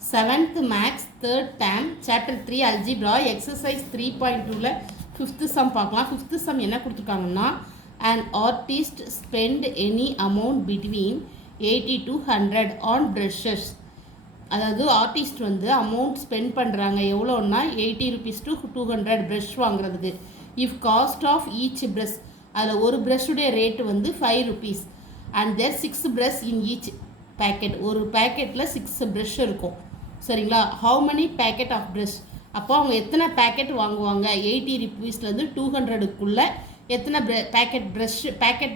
7th Max 3rd term Chapter 3 Algebra Exercise 3.2ல 5th sum பார்க்கலாம். 5th sum என்ன கொடுத்துருக்காங்கன்னா an artist spend any amount between 80 to 100 on brushes. அதாவது artist வந்து amount spend பண்ணுறாங்க எவ்வளோன்னா 80 rupees to 200 brush வாங்குறதுக்கு. If cost of each brush அதில் ஒரு ப்ரஷ்ஷுடைய ரேட்டு வந்து 5 rupees and there 6 brush in each packet. ஒரு பேக்கெட்டில் 6 ப்ரஷ் இருக்கும் சரிங்களா. How many packet of brush, அப்போ அவங்க எத்தனை பேக்கெட் வாங்குவாங்க 80 rupeesலேருந்து 200க்குள்ளே எத்தனை பேக்கெட்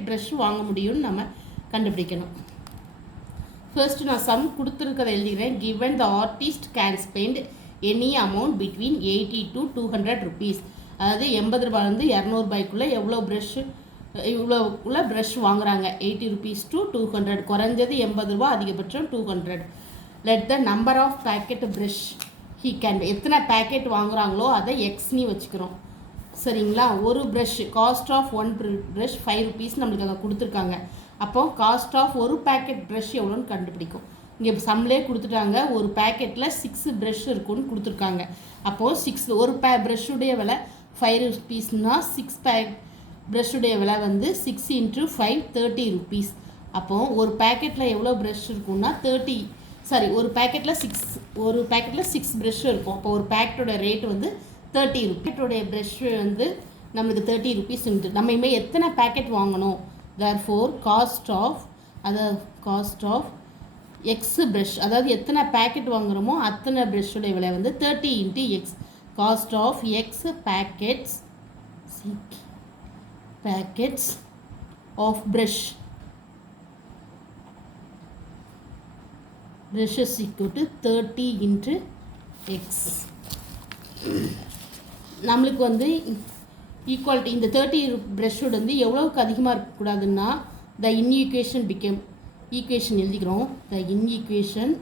ப்ரஷ் வாங்க முடியும்னு நம்ம கண்டுபிடிக்கணும். ஃபர்ஸ்ட் நான் சம் கொடுத்துருக்கதை எழுதிக்கிறேன். Given the artist can spend any amount between 80 to 200 rupees. அதாவது 80 ரூபாயிலேருந்து 200 ரூபாய்க்குள்ளே எவ்வளோ இவ்வளோக்குள்ளே ப்ரஷ் வாங்குறாங்க. 80 rupees to 200, குறைஞ்சது 80 ரூபா, அதிகபட்சம் 200. Let the number of packet brush he can, எத்தனை பேக்கெட் வாங்குறாங்களோ அதை எக்ஸ்னி வச்சுக்கிறோம் சரிங்களா. ஒரு brush cost of one brush 5 rupees நம்மளுக்கு அங்கே கொடுத்துருக்காங்க. அப்போ காஸ்ட் ஆஃப் ஒரு பேக்கெட் ப்ரஷ் எவ்வளோன்னு கண்டுபிடிக்கும். இங்கே சம்லே கொடுத்துட்டாங்க, ஒரு பேக்கெட்டில் 6 ப்ரஷ் இருக்குன்னு கொடுத்துருக்காங்க. அப்போது ஒரு ப்ரஷ்ஷுடைய விலை 5 rupeesனா 6 ப்ரஷ்ஷுடைய விலை வந்து 6 × 5 30 rupees. அப்போது ஒரு பேக்கெட்டில் எவ்வளோ ப்ரஷ் இருக்குன்னா ஒரு பேக்கெட்டில் 6 ப்ரஷ் இருக்கும். அப்போ ஒரு பேக்கெட்டோட ரேட் வந்து 30 rupees. பேக்கெட்டோடைய ப்ரஷ் வந்து நம்மளுக்கு 30 rupees உண்டு. நம்ம இனிமேல் எத்தனை பேக்கெட் வாங்கணும், therefore cost of x brush, அதாவது எத்தனை பேக்கெட் வாங்குகிறோமோ அத்தனை ப்ரஷ்ஷுடைய விலை வந்து 30 × x. Cost of x packets of brushes equal to 30 × x. நம்மளுக்கு வந்து ஈக்குவாலிட்டி இந்த 30 ப்ரஷ்ஷோடு வந்து எவ்வளோவுக்கு அதிகமாக இருக்கக்கூடாதுன்னா த இன்ஈக்குவேஷன் ஈக்குவேஷன் எழுதிக்கிறோம். த இன்ஈக்குவேஷன்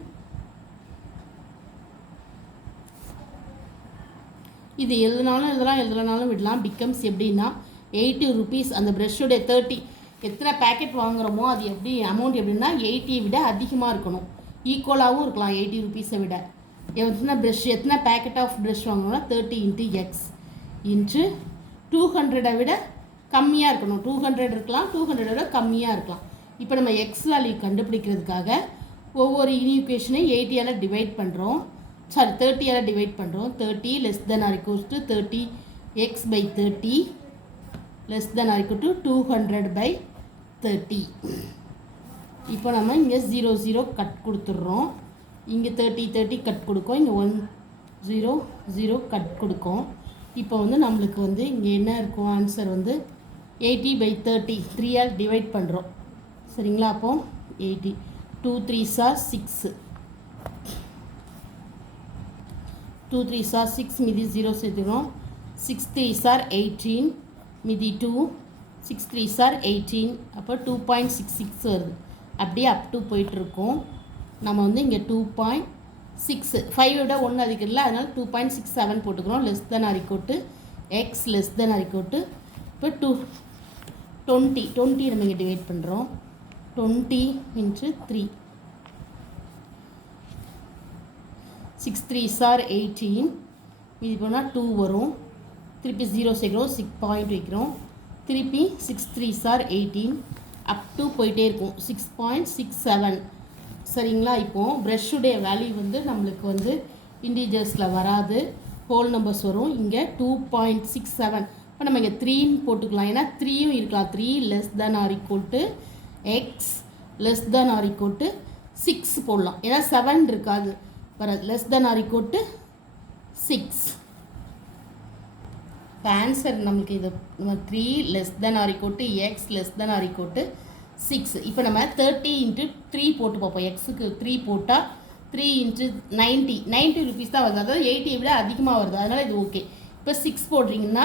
இது எழுதனாலும் விடலாம். பிகம்ஸ் எப்படின்னா 80 rupees அந்த ப்ரஷ்ஷோடைய 30 எத்தனை பேக்கெட் வாங்குகிறோமோ அது எப்படி அமௌண்ட் எப்படின்னா 80 விட அதிகமாக இருக்கணும். ஈக்குவலாகவும் இருக்கலாம் 80 rupees விட. எத்தனை பேக்கெட் ஆஃப் ப்ரஷ் வாங்கணும்னா 30 × x இன்ட்டு 200 விட கம்மியாக இருக்கணும். 200 இருக்கலாம், 200 விட கம்மியாக இருக்கலாம். இப்போ நம்ம எக்ஸ் வேல்யூ கண்டுபிடிக்கிறதுக்காக ஒவ்வொரு ஈக்குவேஷனையும் 80ஆல் டிவைட் பண்ணுறோம், 30ஆல் டிவைட் பண்ணுறோம். 30 <= 30 x/30 <= 200/30. இப்போ நம்ம இங்கே 0 0 கட் கொடுத்துட்றோம். இங்கே 30 கட் கொடுக்கும், இங்கே 1 0 0 கட் கொடுக்கும். இப்போ வந்து நம்மளுக்கு வந்து இங்கே என்ன இருக்கும், ஆன்சர் வந்து 80/30 3ஆல் டிவைட் பண்ணுறோம் சரிங்களா. அப்போது 80 2 3s are 6 2 3s are 6 மீதி 0 சேர்த்துக்கிறோம். 6 3s are 18 மீதி 2 6 3s are 18. அப்போ 2.66 வருது. அப்படியே அப் டு போயிட்டுருக்கோம். நம்ம வந்து இங்கே 2.6 5 விட 1 அதிகம் இல்லை, அதனால் 2.67 போட்டுக்கிறோம். <= x <= இப்போ 20 நம்ம இங்கே டிவைட் பண்ணுறோம். 20 × 3 6 3s are 18 இது போனால் 2 வரும். திருப்பி 0 சேர்க்குறோம், 6 பாயிண்ட் வைக்கிறோம். திருப்பி 6 3s are 18 அப் டு போயிட்டே இருக்கும் 6.67 சரிங்களா. இப்போது ப்ரஷ்ஷுடைய வேல்யூ வந்து நம்மளுக்கு வந்து இன்டிஜர்ஸில் வராது, ஹோல் நம்பர்ஸ் வரும். இங்கே 2.67. இப்போ நம்ம இங்கே 3ன்னு போட்டுக்கலாம், ஏன்னா 3யும் இருக்கலாம். 3 <= x <= 6 போடலாம், ஏன்னா 7 இருக்காது வராது. <= 6. இப்போ ஆன்சர் நம்மளுக்கு இது 3 <= x <= 6. இப்போ நம்ம 30 × 3 போட்டு பார்ப்போம். எக்ஸுக்கு 3 போட்டால் 3 × 90 rupees தான் வருது, அதாவது 80 விட அதிகமாக வருது, அதனால் இது ஓகே. இப்போ 6 போடுறீங்கன்னா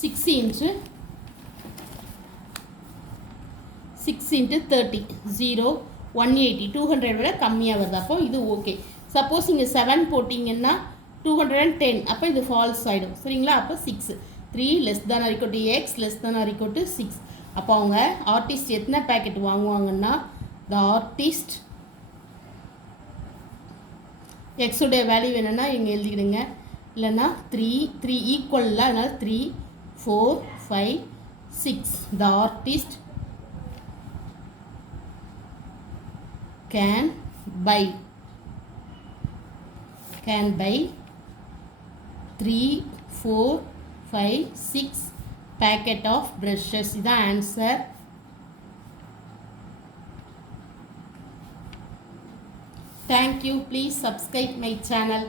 6 × 30 0 180 200 விட கம்மியாக வருது, அப்போ இது ஓகே. சப்போஸ் இங்கே 7 போட்டிங்கன்னா 210, அப்போ இது ஃபால்ஸ் ஆகிடும் சரிங்களா. அப்போ 6 3 <= x <= 6. அப்போ அவங்க ஆர்டிஸ்ட் எத்தனை பேக்கெட் வாங்குவாங்கன்னா த ஆர்டிஸ்ட் எக்ஸுடைய வேல்யூ வேணும்னா இங்கே எழுதிக்கிடுங்க, இல்லைன்னா 3 ஈக்குவலில், அதனால் 3 4 5 6. த artist can buy 3 4 5 6 packet of brushes. இதான் answer. Thank you. Please subscribe my channel.